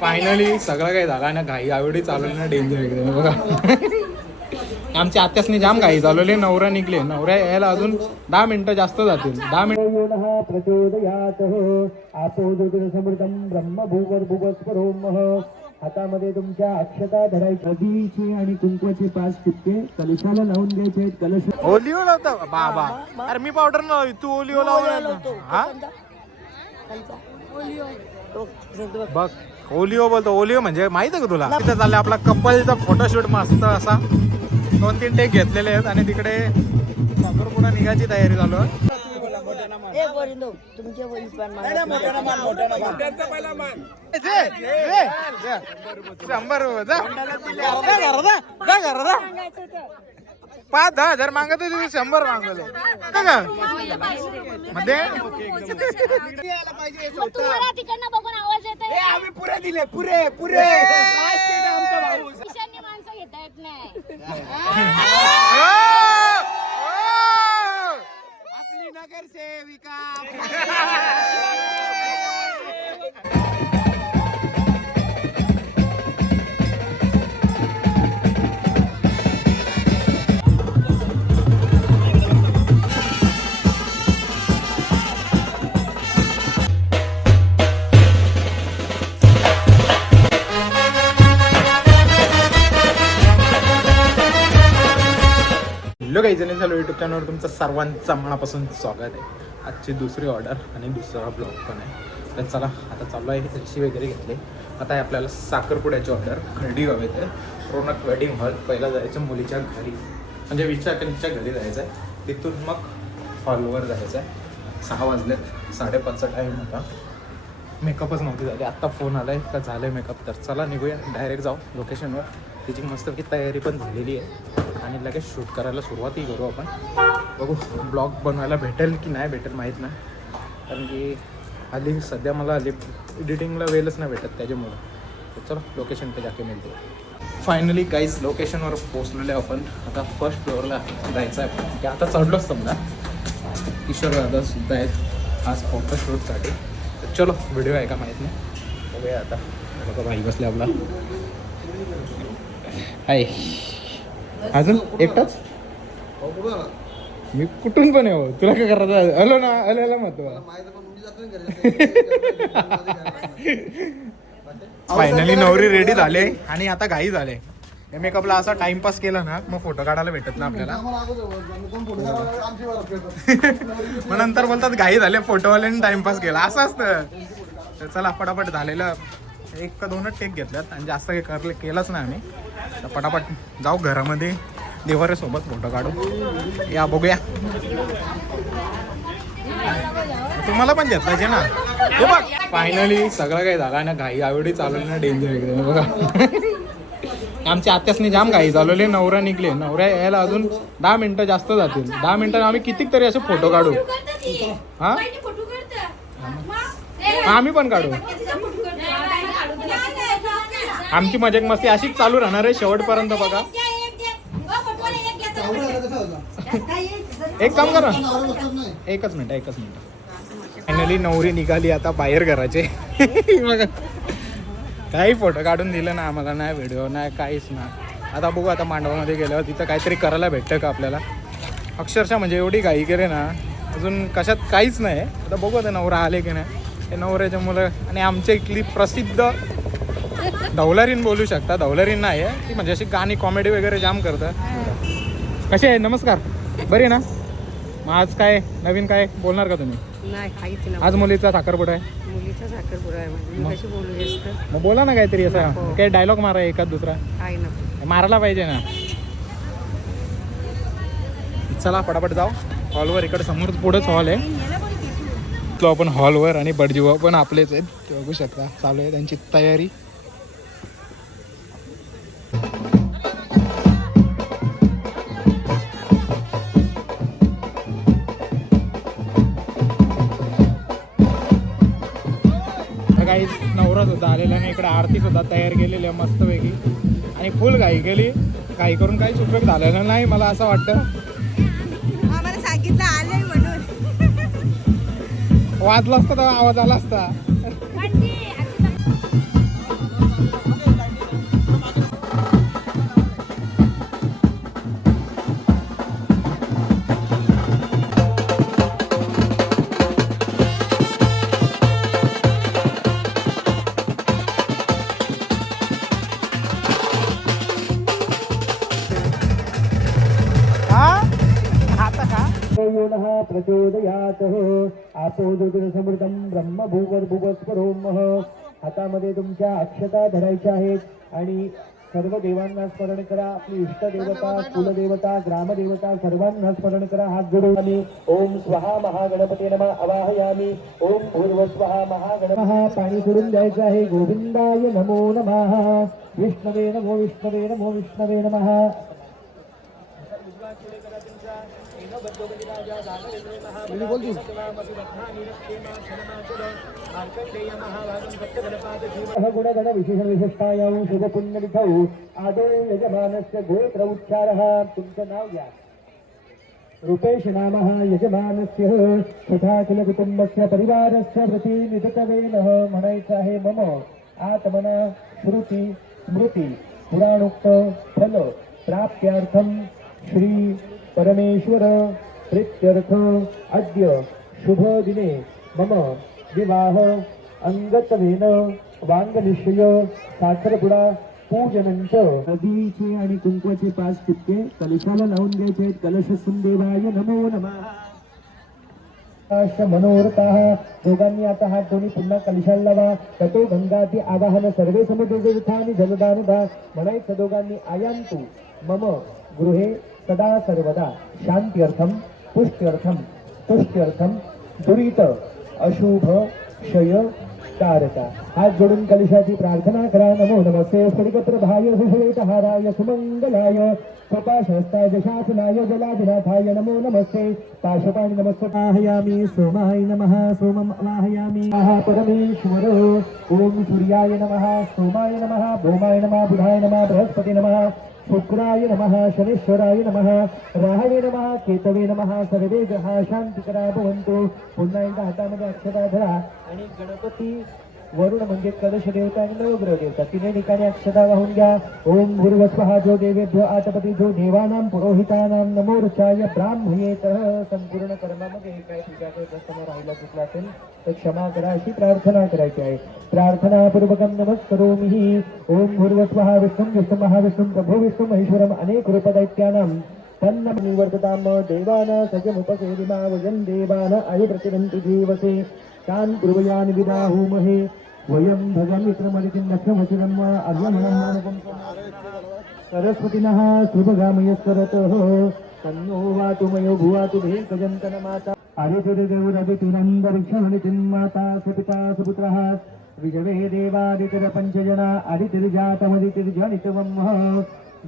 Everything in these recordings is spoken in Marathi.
फायनली सगळं काही झालं ना. घाई आवडी चालवली ना डेंजर एकदम बघा. आमच्या आत्यासनी जाम घाई चालवली. नवरा निघले. नवऱ्या यायला अजून 10 मिनिटं जास्त जातील. 10 मिनिटं. हातामध्ये तुमच्या अक्षता धरायच्या आणि कुंकवाचे 5 टिपके कलशाला लावून द्यायचे. कलश ओलिओ लावतो बाबा. अरे मी पावडर लावली, तू ओलिओ लावतो. हा बघ ओलिओ बोलतो. ओलिओ म्हणजे माहित आहे का तुला? तिथे चालले आपला कपलचा फोटोशूट मस्त असा 2-3 टेक घेतलेले आहेत आणि तिकडे साखरपुडा निघायची तयारी चालू आहे. शंभर 5,000 मागत होते, 100 मागवले का मध्ये. आम्ही पुरे दिले, पुरे पुरे. आपली नगरसेविका. हॅलो काही जणी झालो यूट्यूब चॅनलवर तुमचं सर्वांचं मनापासून स्वागत आहे. आजची दुसरी ऑर्डर आणि दुसरा ब्लॉग पण आहे. तर चला आता चालू आहे. एलसी वगैरे घेतले. आता आहे आपल्याला साखरपुड्याची ऑर्डर. खर्डी गाव येते रोनक वेडिंग हॉल. पहिला जायचं मुलीच्या घरी, म्हणजे विचारच्या घरी जायचं आहे. तिथून मग हॉलवर जायचं आहे. 6 वाजलेत. 5:30चा टाईम होता. मेकअपच नव्हती झाली. आत्ता फोन आला आहे का झालं आहे मेकअप. तर चला निघूया, डायरेक्ट जाऊ लोकेशनवर. तिची मस्तपैकी तयारी पण झालेली आहे आणि लगेच शूट करायला सुरुवातही करू आपण. बघू ब्लॉग बनवायला भेटेल की नाही भेटेल माहीत नाही, कारण की हल्ली सध्या मला हल्ली एडिटिंगला वेळच नाही भेटत त्याच्यामुळं. तर चलो लोकेशन पे जाके मिळते. फायनली काहीच लोकेशनवर पोचलेले आपण. आता फर्स्ट फ्लोअरला जायचं आहे आपण. की आता चढलोच समजा. किशोर दादासुद्धा आहेत आज फोटोशूटसाठी. तर चलो व्हिडिओ आहे का माहीत नाही, बघूया आता. बघा भाई बसले आपला. हाय अजून एकटाच. मी कुठून पण येऊ, तुला काय करायचं? हॅलो ना, हॅलो महत्व. फायनली नवरी रेडी झाले आणि आता घाई झाले. मेकअपला असा टाइमपास केला ना मग फोटो काढायला भेटत ना आपल्याला. मग नंतर बोलतात घाई झाले, फोटोवाल्याने टाइमपास केला, असं असतं. तर चला पटापट झालेलं. 1 का 2च टेक घेतल्यात आणि जास्त काही केलंच नाही आम्ही. तर पटापट जाऊ घरामध्ये, देवाऱ्यासोबत फोटो काढू. या बघूया. तुम्हाला पण घेत पाहिजे ना. हे बघ फायनली सगळं काही झालं ना. घाई आवडी चालवली ना डेंजर एकदम बघा. आमच्या आत्यासनी जाम घाई चालवली. नवरा निघले. नवऱ्या यायला अजून 10 मिनिटं जास्त जातील. 10 मिनिटांनी आम्ही कितीक तरी असे फोटो काढू. हा आम्ही पण काढू. आमची मजाक मस्ती अशीच चालू राहणार आहे शेवटपर्यंत बघा. एक काम करा, एकच मिनिट. फायनली नवरी निघाली आता बाहेर घराचे. बघा काही फोटो काढून दिलं ना आम्हाला, नाही व्हिडिओ नाही काहीच नाही. आता बघू आता मांडवामध्ये गेल्यावर तिथं काहीतरी करायला भेटतं का आपल्याला. अक्षरशः म्हणजे एवढी घाई केली ना अजून कशात काहीच नाही. आता बघू आता नवरा आले की नाही. हे नवऱ्याच्या मुलं आणि आमच्या इथली प्रसिद्ध धवलारीन बोलू शकता. धवलारीन नाही आहे ती, म्हणजे अशी गाणी कॉमेडी वगैरे जाम करतात. कसे आहे? नमस्कार, बरे ना? मग आज काय नवीन काय बोलणार का तुम्ही? नाही काहीच नाही. आज मुलीचा साखरपुडा आहे. मुलीचा साखरपुडा आहे म्हणजे मी कशी बोलू जास्त. मग बोला ना काहीतरी असं. काही डायलॉग मारा एखाद दुसरा. आहे ना, मारायला पाहिजे ना. चला पटापट जाऊ हॉलवर. इकडे समोर पुढेच हॉल आहे. तो आपण हॉलवर आणि बडजीवा पण आपलेच आहेत. बघू शकता चालू आहे त्यांची तयारी. काही नवरा सुद्धा आलेला नाही. इकडे आरती सुद्धा तयार केलेली आहे मस्तपैकी आणि फुल घाई केली. घाई करून काहीच उपयोग झालेला नाही मला असं वाटतं. आम्हाला सांगितलं आलंय म्हणून. वाजला असता तर आवाज आला असता. यो नः प्रचोदयात् आपो ज्योतिरसमृतं ब्रह्म भूगर्भुवस्वरोमः. हातामध्ये तुमच्या अक्षता धरायच्या आहेत आणि सर्व देवांना स्मरण करा. आपली इष्ट देवता, कुलदेवता, ग्रामदेवता सर्वांना स्मरण करा. हात जोडून आम्ही ओम स्वहा महागणपती नमः आवाहयामी. ओम भूर्भुवस्वहा महागणपती. पाणी सोडून द्यायचं आहे. गोविंदाय नमो नमः. विष्णवे नमो विष्णवे नमो विष्णवे नमः. गुणगण विशेषण विशिष्टायां शुभ पुण्य विधौ आदौ यजमानस्य गोत्र उच्चारः. तुमचं नाव घ्या. रूपेश नामः यजमानस्य तथा किल कुटुंबस्य परिवारस्य प्रतिनिधित्वेन म्हणायचं आहे. मम आत्मना श्रुती स्मृती पुराणोक्त फल प्राप्त्यार्थं श्री परमेश्वर प्रीत्यर्थ अद्य शुभ दिने मम विवाह अंगत्वेन वांगनिश्चय साखरपुडा पूजनंच. नदीचे आणि कुंकवाचे 5 टिपके कलशाला लावून द्यायचे आहेत. कलशस्सून देवाय नमो नमः. मनोरथाः. दोघांनी आता हात दोन्ही पुन्हा कलशाला लावा. ततो गंगाती आवाहन सर्वे समुद्रदेवतानि जलदानुदा. म्हणायचं दोघांनी आयांतु मम गृहे सदा सर्वदा शांत्यर्थम पुष्ट्यर्थम तुष्ट्यर्थम दुरित अशुभ क्षय कारका. हात जोडून कलशाची प्रार्थना करा. नमो नमस्ते स्फटिकप्रभाय सुश्वेतहाराय सुमंगलाय कृपाशस्ताय शासनाय जलाधिनाथाय नमो नमस्ते. पाशपाणि नमस्कारायामी. सोमाय नमः. सोमम् आवाहयामी. परमेश्वर ओम सूर्याय नमः. सोमाय नमः. भौमाय नमः. बुधाय नमः. बृहस्पती नमः. शुक्राय नमः. शनेश्वराय नमः. राहवे नमः. केतवे नमः. सर्वे ग्रहा शांतिकरा भवन्तु. पुन्हा एकदा हातामध्ये अक्षता धरा आणि गणपती वरुण म्हणजे कलश देवता आणि नवग्रह देवता तिन्ही ठिकाणी अक्षता वाहून घ्या. ओम भूर्भुवस्वः. जो देवेभ्यो आतपती जो देवानां पुरोहितानां नमोर्चाय ब्राह्मयेतः. संपूर्ण कर्मामध्ये काय तुझ्याकडे समोर राहिला चुकला असेल तर क्षमा करा अशी प्रार्थना करायची आहे. प्रार्थनापूर्वकं नमस्करोमि. ओम भूर्भुवस्वः. विष्णुं विष्णु महाविष्णुं प्रभो विष्णु महेश्वरम् अनेक रूपदैत्यानां तन्न निवर्तताम. देवान सजमुपसेविमा वजन देवान आयुप्रतिरन्तु जीवसे. तान् पूर्वयान् विदाहुमहे. वयं भगमित्रमरितिं लक्ष्मवचिरम् अर्यमणम् सरस्वतीनः शुभगामयस्करतः. तन्नो वातुमयो भुवातु भेकजन्तन माता. आदितिर्देवरदितिरन्तरिक्षमणितिं माता सपिता सुपुत्रः. विजवे देवादितिरपञ्चजना आदितिर्जातमदितिर्जनितवम्.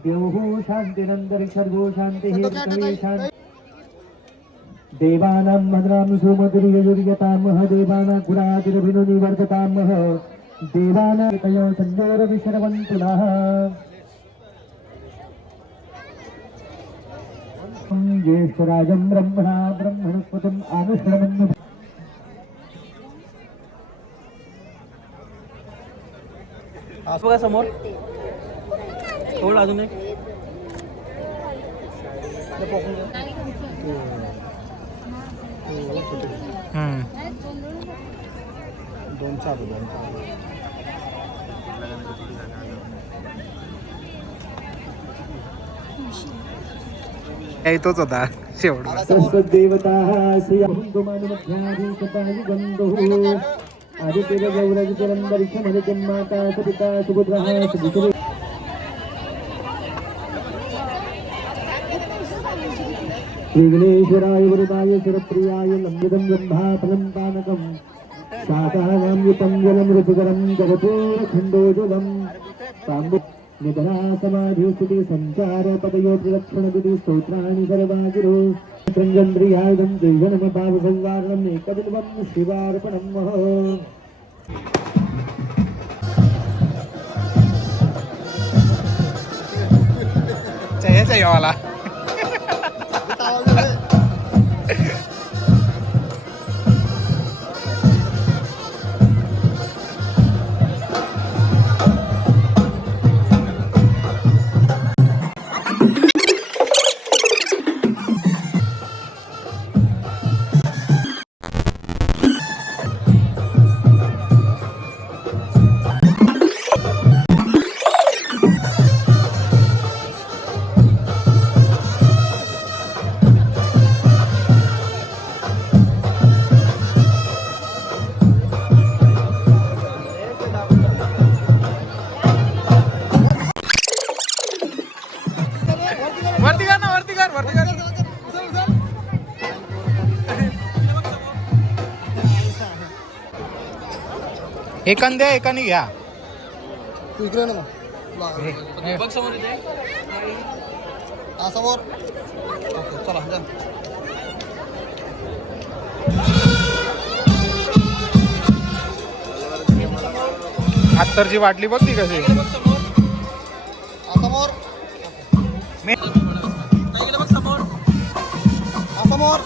देवः शान्तिरन्तरिक्षर्गो शान्तिः पृथिवी शान्तिः. देवानां मदनां सुमधुर्ययुर्यतामः. देवानां गुणातिरभिनुनिवर्ततामः. देवानां तयो संयोरविशरवन्तुलाः. ज्येष्ठराजं ब्रह्मणा ब्रह्मणस्पतम् आनुश्रवन्. बघा समोर थोडं अजून एक दोन चालू तोच होता शेवट. देवताः श्रियहुन्दुमानुमध्यादिकतायुगन्धुः. आदितिरगौरवितिरन्तरिक्षमदितिं माता सपिता सुपुत्रः. विघ्नेश्वराय वरदाय सुरप्रियाय लम्बितं ब्रह्माफलं पानकं. शाकानां युतं जलं ऋतुकरं जगपूरखण्डोज्वलं. निधना समाधिस्थिति संचार पदयो प्रदक्षिणविधि स्तोत्राणि सर्वागिरो. रङ्गन्द्रियायुधं द्विजनमभावसंवारणम् एकबिल्वं शिवार्पणम्. चाहिए वाला एकान द्या एकाने घ्या. तू इकडे ना हे, बघ समोर इथे हा समोर ओके चला जा. अत्तरची बाटली बघ ती कशी. हा समोर इकडे बघ समोर. हा समोर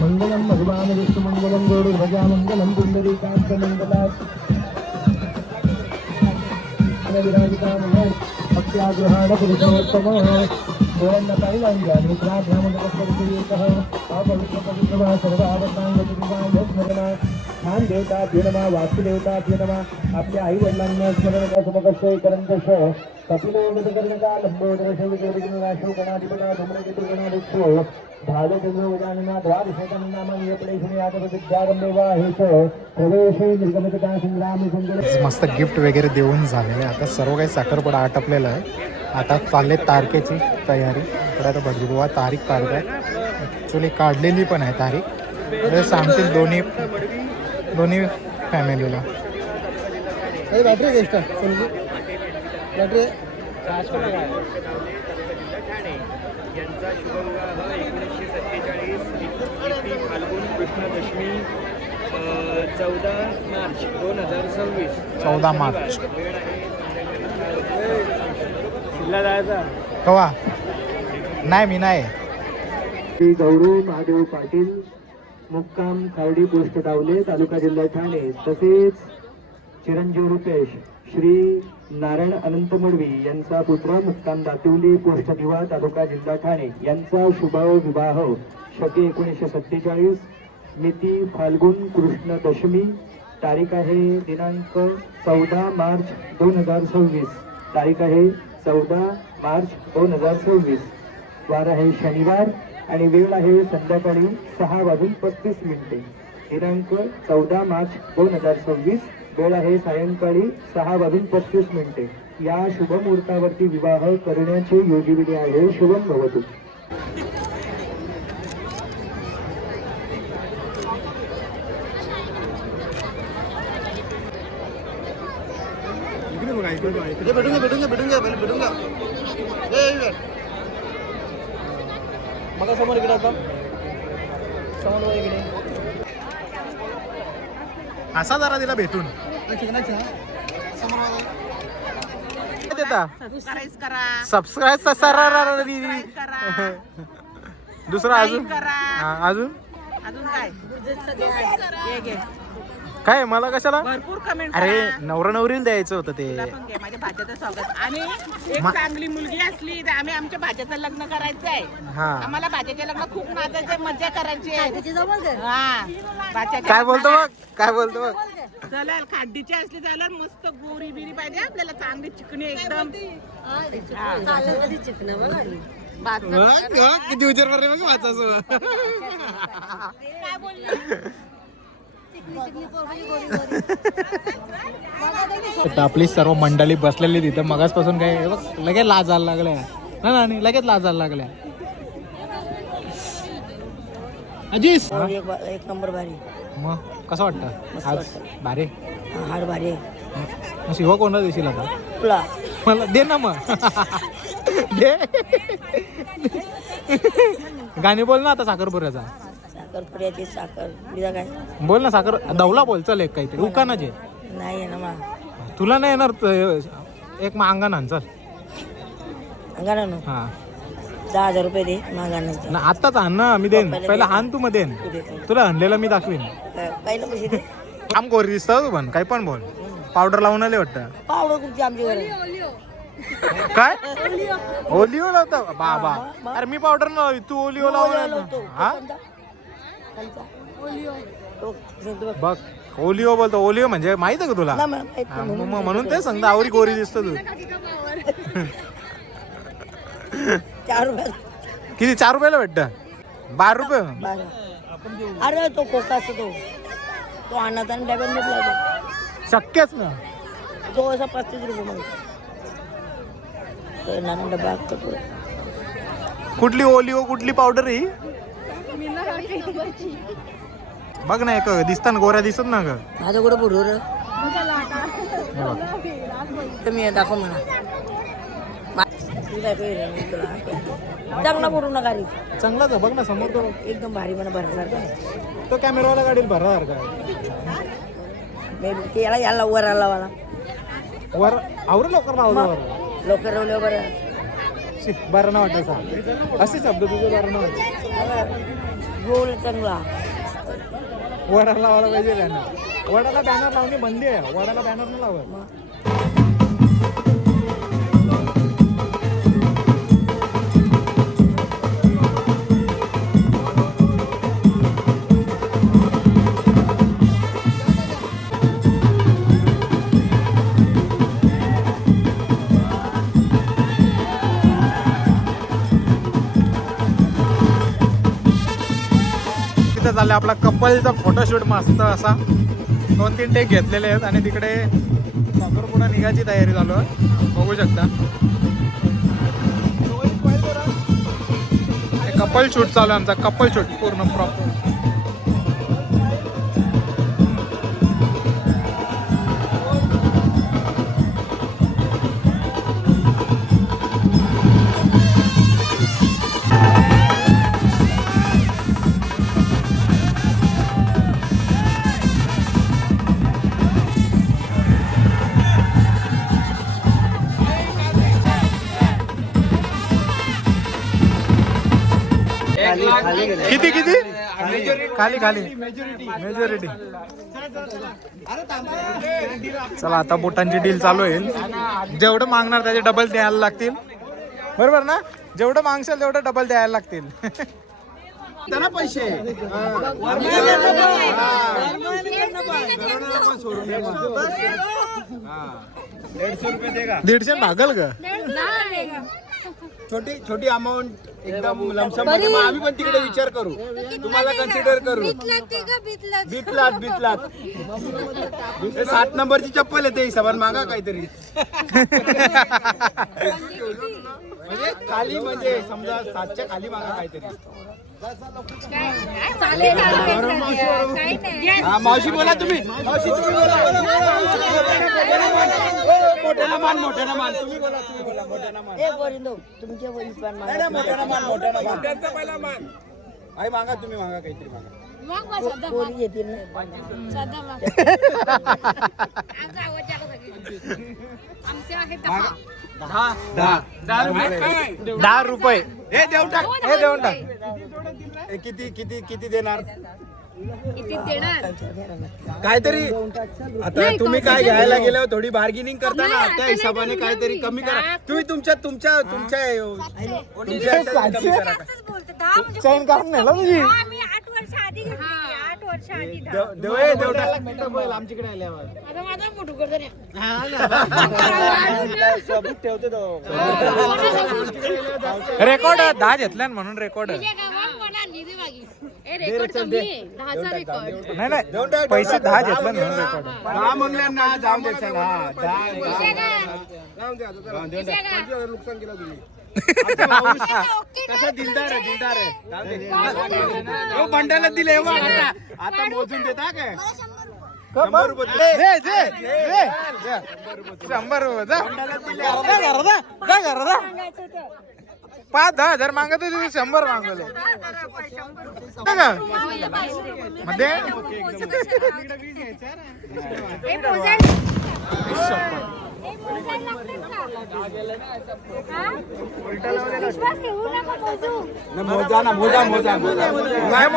मंगलम भगवान विष्णु मंगलम गौरध्वजा मंगलम पुंडरीकाक्ष मंगलात् विराजितामः भक्त्याग्रहाण पुरुषोत्तमः गोवन्नकाइलाञ्जानि प्राध्यामनकस्वरूपः अपवित्रपवित्रवा सर्वावताङ्गतिवाञ्झस्मरणा छान देवताभ्यो नमः वास्तुदेवताभ्यो नमः. आपल्या आई वडिलांना स्मरण कसपकस्य करंतश कपिलोगतकर्णका लंबोदरश विजयविघ्नराशो गणाधिपता धूम्रकेतु गणाधिपो भालचंद्र गजानना द्वादशतन्नामं यप्लेशने आतपविद्यागम्यवा हेच प्रवेशे निर्गमतता संग्रामे संजय. मस्त गिफ्ट वगैरे देऊन झालेले. आता सर्व काही साखरपुडा आटपलेला आहे. आता चालले तारखेची तयारी. इकडे आता भटजीबुवा तारीख काढत आहे. ॲक्च्युली काढलेली पण आहे तारीख. सांगतील दोन्ही फॅमिलीला. बॅटरी गेस्ट बॅटरी यांचा शुभविवाह 1947 फाल्गुन कृष्ण दशमी 14 मार्च 2026. 14 मार्च. शिल्ला जायचा कवा नाही मी नाही. श्री गौरव महादेव पाटील मुक्काम खावडी पोस्ट टावले तालुका जिल्हा ठाणे तसेच चिरंजीव रुपेश श्री नारायण अनंत मडवी यांचा पुत्र मुक्काम दातिवली पोस्ट दिवा तालुका जिल्हा ठाणे यांचा शुभ विवाह शके 1947 मिती फाल्गुन कृष्ण दशमी. तारीख आहे दिनांक 14 मार्च 2026. तारीख आहे 14 मार्च 2026. वार आहे शनिवार आणि वेळ आहे संध्याकाळी 6:35. दिनांक 14 मार्च 2026. वेळ आहे सायंकाळी 6:35. या शुभ मुहूर्तावरती विवाह करण्याचे योजविधी आहे. शुभम भवतु. भेटून घ्या मग समोर इकडे आता समोर इकडे असा जरा तिला भेटून समोर सबस्क्राईब दुसरं अजून अजून काय मला कशाला भरपूर कमेंट अरे नवरा नवरीला द्यायचं होतं ते. माझ्या भाच्याचं स्वागत. आणि एक चांगली मुलगी असली तर आम्ही आमच्या भाच्याचं लग्न करायचं आहे. हा आम्हाला भाच्याचे लग्न खूप नाचायचं मजा करायची आहे. हा भाच्याच्या काय बोलतो मग काय बोलतो मग. चला खाड्डीची असली झालं मस्त गोरी बिरी पाहिजे आपल्याला चांगली चिकणी एकदम. किती विचार करते मग वाचायचं. आपली सर्व मंडळी बसलेली तिथं मगासपासून काय बघ लगेच लाजायला लागल्या ना आणि लगेच लाजायला लागल्या. अजीस एक नंबर भारी. मग कसं वाटतं आज भारे हाड भारी शिवा कोणाला देशील आता तुला. मला दे ना मग दे. गाणी बोल ना आता साखरपुऱ्याचा. साखरपुड्याची साखर बिजा काय बोल ना साखर दौला बोल चल एक काहीतरी उकाना जे नाही आहे ना मा तुला नाही येणार एक मग अंगण आण चल. अंगारा ना हा 10,000 रुपये दे मागानंतर. ना आत्ताच आण ना मी देईन. पहिला हान तू मग देईन. तुला आणलेलं मी दाखवीन. पहिलं पैसे दे. काम कोरी दिसतं तू पण काही पण बोल. पावडर लावून आले वाटतं. पावडर तुमची आमची घरी काय ओलिओ लावतो बाबा? अरे मी पावडर लावली, तू ओलिओ लावतो. हा बघ ओलिओ बोलतो. ओलिओ म्हणजे माहित आहे का तुला? हा, मग म्हणून ते सांगता आवरी गोरी दिसतो तू. 4 रुपये. किती 4 रुपयाला भेटतं? 12 रुपये. अरे तो कोकाचा तो आणत आणि डब्यात घेतला शक्यच ना. तो असा 35 रुपये म्हणतो. नाना डबा असतो तो. कुठली ओलिओ कुठली पावडर ही? बघ ना एक दिसत ना, गोऱ्या दिसत ना ग. माझं कुठं पुढं रे तुम्ही दाखव म्हणा. चांगला पुढू नका रे. चांगलाच आहे, बघ ना समोर तो. एकदम भारी म्हणा भरणार तो कॅमेरावाला गाडीत भरणार का? ते याला वर आला मला वर आवर लवकर लावलं. लवकर रवल्या बरं बरं ना वाटायचा असे शब्द तुझं बरं ना वाटत. गोल चांगला वडाला लावायला पाहिजे बॅनर. वडाला बॅनर लावणे बंदी आहे. वडाला बॅनर नाही लावत. चालले आपला कपलचा फोटोशूट मस्त असा 2-3 टेक घेतलेले आहेत आणि तिकडे साखरपुडा निघायची तयारी चालू आहे. बघू शकता कपल शूट चालू आहे आमचा. कपल शूट पूर्ण प्रॉपर. किती किती खाली खाली मेजॉरिटी. चला आता बोटांची डील चालू होईल. जेवढं मागणार त्याचे डबल द्यायला लागतील. बरोबर ना? जेवढं मागशाल तेवढं डबल द्यायला लागतील. त्यांना पैसे 150 भागल का? छोटी अमाऊंट एकदम लमसम मध्ये. मग आम्ही पण तिकडे विचार करू, तुम्हाला कन्सिडर करू. बितलात 7 नंबरची चप्पल आहे, ते हिशोबाने मागा काहीतरी. म्हणजे खाली म्हणजे समजा 7च्या खाली मागा काहीतरी. हा मावशी बोला तुम्ही. मावशी तुम्ही बोला. मोठ्याला मान तुम्ही बोला मोठ्याला मान. तुमच्या पहिला मान. आई मागा, तुम्ही मागा काहीतरी मागा. पोरी येतील दहा 10 रुपये. हे देऊन टाक. हे देऊन टाक. किती देणार? काहीतरी आता तुम्ही काय घ्यायला गेल्यावर थोडी बार्गेनिंग करता ना, त्या हिशोबाने काहीतरी कमी करा. तुम्ही तुमच्या कमी करा. चैन काढून नेला तुझी. आमच्याकडे आल्यावर ठेवते तो रेकॉर्ड 10 घेतल्या म्हणून रेकॉर्ड. नाही नाही पैसे 10 घेतले म्हणून रेकॉर्ड. 10 म्हणल्यांना जाऊन द्या. चला 10 नुकसान केलं तुम्ही. कसा दिलदार आहे. बंडाला दिले आता मोजून देता काय? 100 रुपये. 100 रुपये जा. 5-10 हजार मागत होते, 100 मागवले. मध्ये मोजा नाही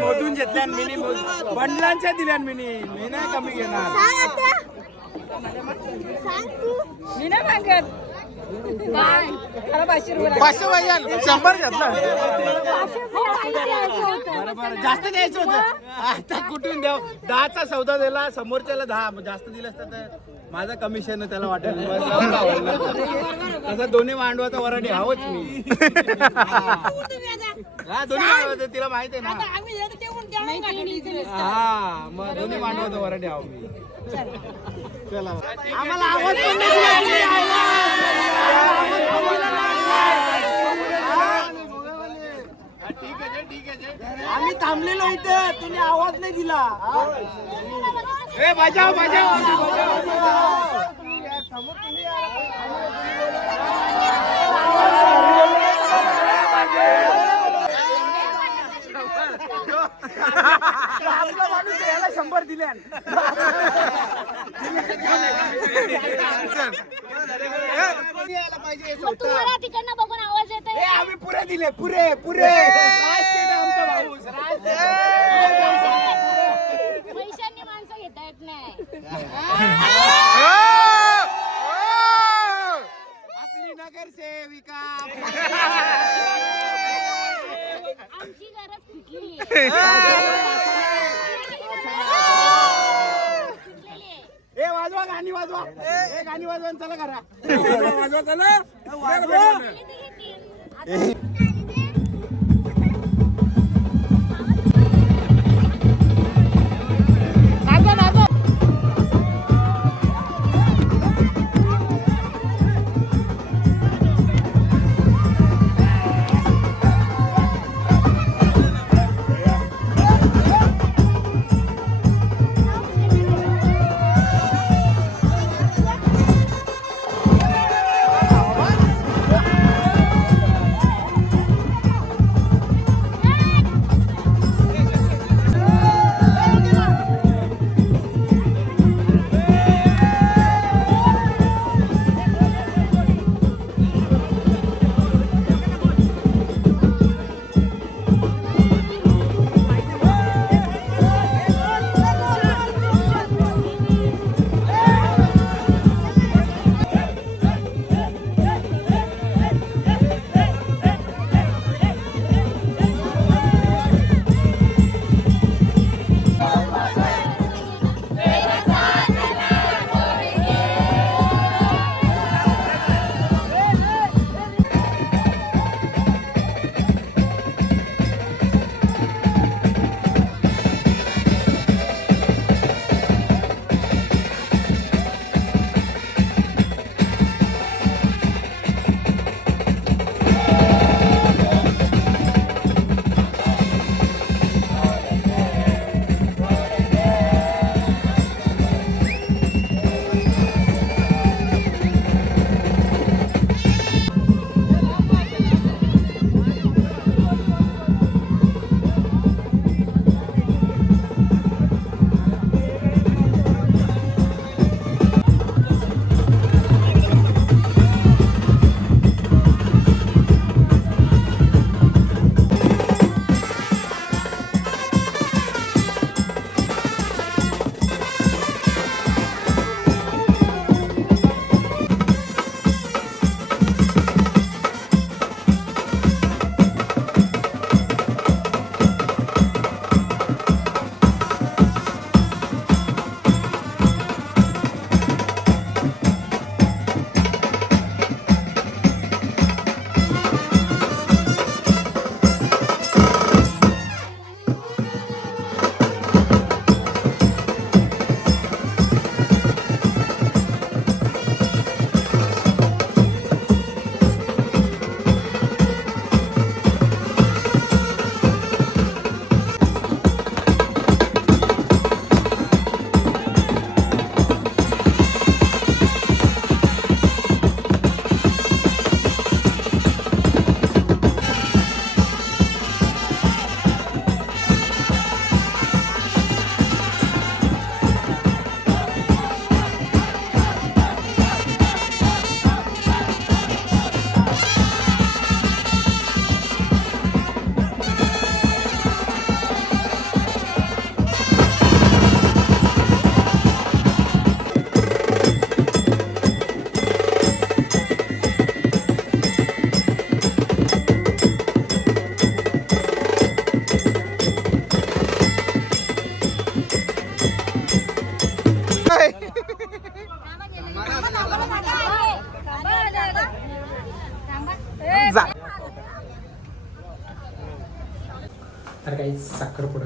मोजून घेतल्या मिनी. बंडलांच्या दिल्या मी नाही कमी घेणार. मी नाही मागत. 500 पाहिजे 100 घेतलं. बरोबर जास्त द्यायचं होतं. आता कुठून द्याव? 10चा सौदा दिला, समोरच्याला 10 जास्त दिलं असतं तर माझं कमिशन त्याला वाटेल. तसं दोन्ही मांडवाचा वराडी हवंच मी. हा दोन्ही मांडवाचं तिला माहित आहे ना. हा मग दोन्ही मांडवाचा वराडी हवं मी. चला आम्हाला आवाज पण नाही दिला. ठीक आहे ठीक आहे. आम्ही थांबलेलो इथं, तुम्ही आवाज नाही दिला. ए बजाव बजाव आपला माणूस याला 100 दिले. तुम्हाला तिकडनं बघून आवाज येतोय. आम्ही पुरे दिले पुरे पुरे. आमचा भाऊ पैशांनी माणसं घेता येत नाही. आपली नगरसेविका. आमची गरज फिटलेली आहे. ए वाजवा गाणी वाजवा. ए गाणी वाजवा आणि चला करा. वाजवा चला वाजवा.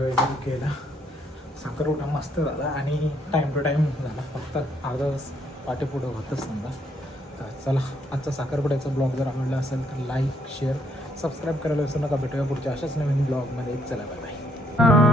वगैरे केला. साखरपुडा मस्त झाला आणि टाईम टू टाईम झाला, फक्त अर्धा तास पाठीपुढं होतंच समजा. तर चला, आजचा साखरपुड्याचा ब्लॉग जर आवडला असेल तर लाईक शेअर सबस्क्राईब करायला विसरू नका. भेटूया पुढच्या अशाच नवीन ब्लॉगमध्ये. चला बाय बाय.